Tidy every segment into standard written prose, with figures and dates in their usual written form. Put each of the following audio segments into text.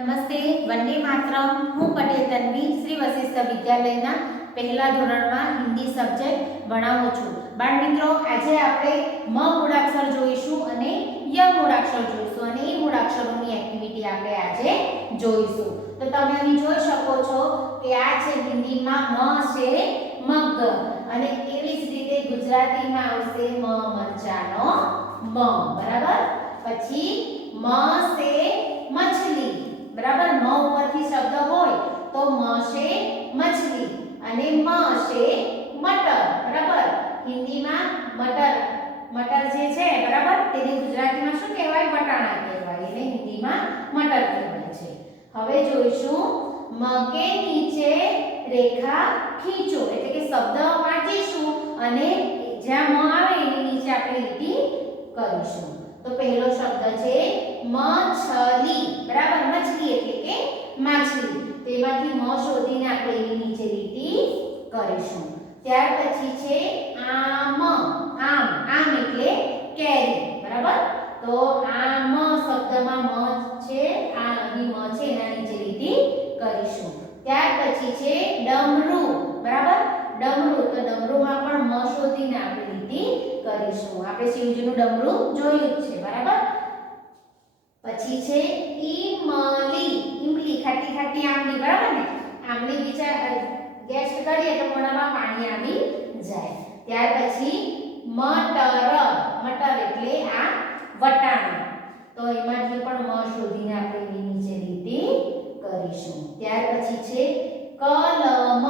નમસ્તે, વંદે માતરમ. હું પટેલ તન્વી શ્રી વશિષ્ઠ વિદ્યાલયના પહેલા ધોરણમાં હિન્દી સબ્જેક્ટ ભણાવું છું. બાળ મિત્રો, આજે આપણે મ મૂળાક્ષર જોઈશું અને ય મૂળાક્ષર જોઈશું અને એ મૂળાક્ષરોની એક્ટિવિટી આપણે આજે જોઈશું. તો તમે અહીં જોઈ શકો છો કે આ છે હિન્દીમાં મ છે મગ અને એવી જ રીતે ગુજરાતીમાં આવશે મ મરચાનો મ. બરાબર. પછી મ છે મછલી. બરાબર. મ ઉપરથી શબ્દ હોય તો મ છે મછલી અને મ છે મટર. બરાબર. હિન્દીમાં મટર જે છે બરાબર તેને ગુજરાતીમાં શું કહેવાય? વટાણા કહેવાય અને હિન્દીમાં મટર કહેવાય છે. હવે જોઈશું મ કે નીચે રેખા ખીંચો, એટલે કે શબ્દ વાંચીશું અને જ્યાં મ આવે એની નીચે આપણે લીટી કરીશું. તો પહેલો શબ્દ છે મછલી. બરાબર. મછલી એટલે કે માછલી. તેમાંથી મ શોધીને આપણે એની નીચે લીટી કરીશું. ત્યાર પછી છે આમ. આમ એટલે કેરી. બરાબર. તો આમ શબ્દમાં મ છે, આ અહીં મ છે એના નીચે લીટી કરીશું. ત્યાર પછી છે ડમરૂ. બરાબર. ડમરૂ. તો ડમરૂમાં પણ મ શોધીને આપણે લીટી કરીશું. આપણે શિવજીનું ડમરૂ જોયું જ છે. બરાબર. પછી છે ઈમલી. ઈમલી ખાટી ખાટી આંબલી. બરાબર ને? આંબલી વિચાર ગેસ્ટ કરીએ તો મોઢામાં પાણી આવી જાય. ત્યાર પછી મટર. મટર એટલે આ વટાણા. તો એમાંથી પણ મ શોધીને આપણે એની નીચે લીટી કરીશું. ત્યાર પછી છે કલમ.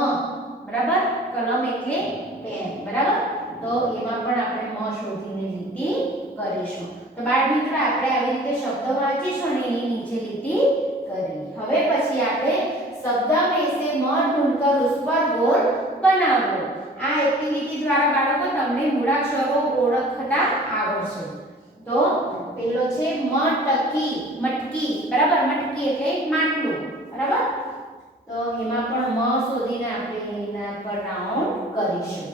બરાબર. કલમ એટલે પેન. બરાબર. તો એમાં પણ આપણે મ શોધીને લીટી કરીશું. તો બાળ મિત્રો, આપણે આવી રીતે શબ્દ વાંચીશું અને એની નીચે લીટી કરી. હવે પછી આપણે શબ્દ में से म ढूंढकर उस पर गोल बनाવો. આ એક્ટિવિટી દ્વારા બાળકો તમને મૂળાક્ષરો ઓળખતા આવડશે. તો પહેલો છે મટકી. મટકી. બરાબર. મટકી એટલે માટલું. બરાબર. તો એમાં પણ મ શોધીને આપણે એના પર રાઉન્ડ કરીશું.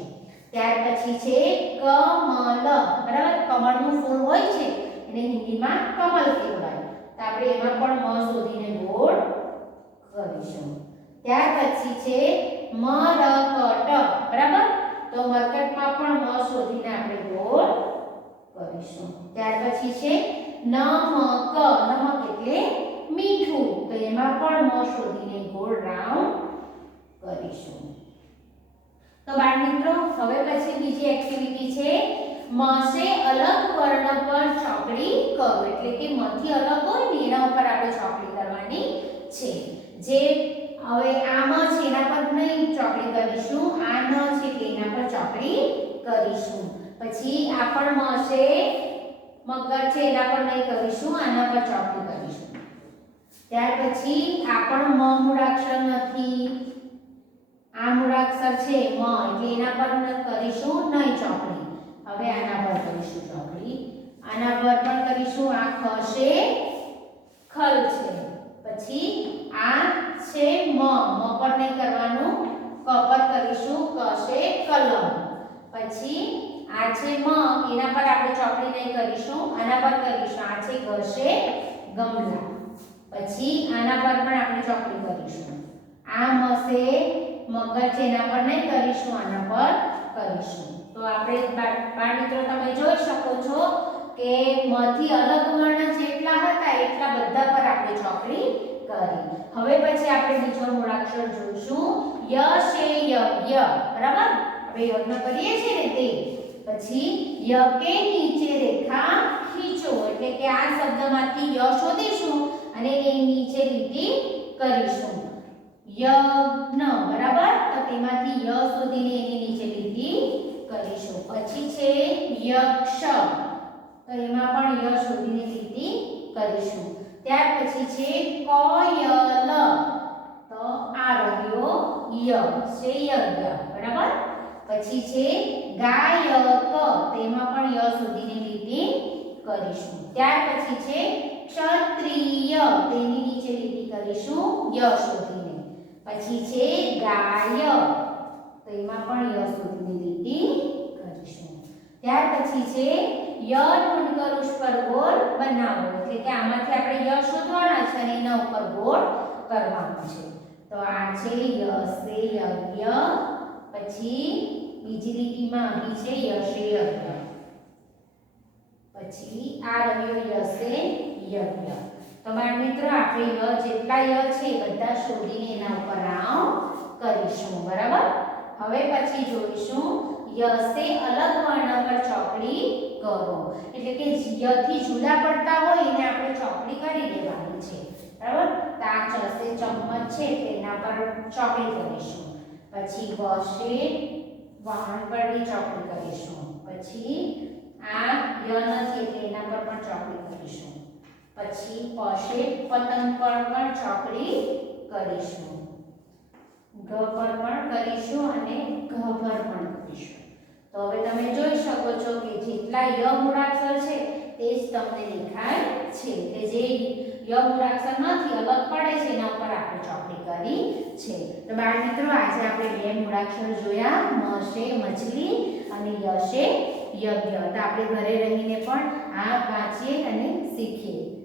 ત્યાર પછી છે કમલ. બરાબર. કમળનું ફૂલ હોય છે એને હિન્દીમાં કમલ કહેવાય. તો આપણે એમાં પણ મ શોધીને ગોળ કરીશું. ત્યાર પછી છે મરકટ. બરાબર. તો મરકટમાં પણ મ શોધીને આપણે ગોળ કરીશું. ત્યાર પછી છે નમક. નમક એટલે મીઠું. તો એમાં પણ મ શોધીને ગોળ રાઉન્ડ કરીશું. તો બાળ મિત્રો, હવે પછી બીજી એક્ટિવિટી છે મ સે અલગ વર્ણ પર ચોકડી કરો, એટલે કે મ થી અલગ હોય ને એના ઉપર આપણે ચોકડી કરવાની છે. જે હવે આ મ છે એના પર નહીં ચોકડી કરીશું, આ ન છે એટલે એના પર ચોકડી કરીશું. પછી આ પણ મ છે મગર છે એના પર નહીં કરીશું, આના પર ચોકડી કરીશું. ત્યાર પછી આ પણ મ મૂળાક્ષર નથી, આ મૂળાક્ષર છે મ એટલે એના પર કરીશું નહીં ચોકડી. હવે આના પર કરીશું ચોકડી. આના પર પણ કરીશું. આ ખ છે ખલ છે. પછી આ છે મ પર નહીં કરવાનું, ક પર કરીશું. ક છે કલમ. પછી આ છે મ એના પર આપણે ચોકડી નહીં કરીશું, આના પર કરીશું. આ છે ગ છે ગમલા. પછી આના પર પણ આપણે ચોકડી કરીશું. આ મ છે મગર છે એના પર નહીં કરીશું, આના પર કરીશું. તો આપણે બાળ મિત્રો, તમે જોઈ શકો છો કે મ થી અલગ વર્ણ જેટલા હતા એટલા બધા પર આપણે ચોકડી કરી. હવે પછી આપણે બીજો મૂળાક્ષર જોઈશું ય છે યજ્ઞ. બરાબર. આપણે યજ્ઞ કરીએ છીએ ને તે. પછી ય કે નીચે રેખા ખીંચો, એટલે કે આ શબ્દમાંથી ય શોધીશું અને એની નીચે લીટી કરીશું. યજ્ઞ. બરાબર. તો તેમાંથી ય શોધીને એની નીચે લીટી કરીશું. પછી છે યક્ષ. તો એમાં પણ ય શોધીને લીટી કરીશું. ત્યાર પછી છે કોયલ. તો આ રહ્યો ય છે યજ્ઞ. બરાબર. પછી છે ગાયક. તેમાં પણ ય શોધીને લીટી કરીશું. ત્યાર પછી છે ક્ષત્રિય. તેની નીચે લીટી કરીશું ય શોધીને. પછી છે ગાય. તો એમાં પણ ય શોધીને લીટી કરીશું. ત્યાર પછી છે ય ઢૂંઢ કર ઉસ પર ગોળ બનાવો, એટલે કે આમાંથી આપણે ય શોધવાના છે અને એના ઉપર ગોળ કરવાનો છે. તો આ છે યસે યજ્ઞ, પછી બીજી લીટીમાં અહીં છે યશે યજ્ઞ, પછી આ રહ્યો યસે યજ્ઞ. તો બાળ મિત્રો આપણે ય જેટલા ય છે એ બધા શોધીને એના ઉપર રાઉન્ડ કરીશું, બરાબર. હવે પછી જોઈશું યસે અલગ વર્ણ પર ચોકડી કરો, એટલે કે ય થી જુદા પડતા હોય એને આપણે ચોકડી કરી દેવાની છે, બરાબર. તો આ ચસે ચમચ છે તેના પર ચોકડી કરીશું, પછી વશે વાહન પર બી ચોકડી કરીશું, પછી આ ય નથી એટલે એના પર પણ ચોકડી કરીશું, પછી પશે પતંગ પર પણ ચોકડી કરીશું, ગ પર પણ કરીશું અને ઘ પર પણ કરીશું. તો હવે તમે જોઈ શકો છો કે જેટલા ય મૂળાક્ષર છે તે જ તમને દેખાય છે, કે જે ય મૂળાક્ષર નથી અલગ પડે છે એના ઉપર આપણે ચોકડી કરી છે. તો બાળ મિત્રો આજે આપણે બે મૂળાક્ષર જોયા, મ છે મછલી અને ય છે યજ્ઞ. તો આપણે ઘરે રહીને પણ આ વાંચીએ અને શીખીએ.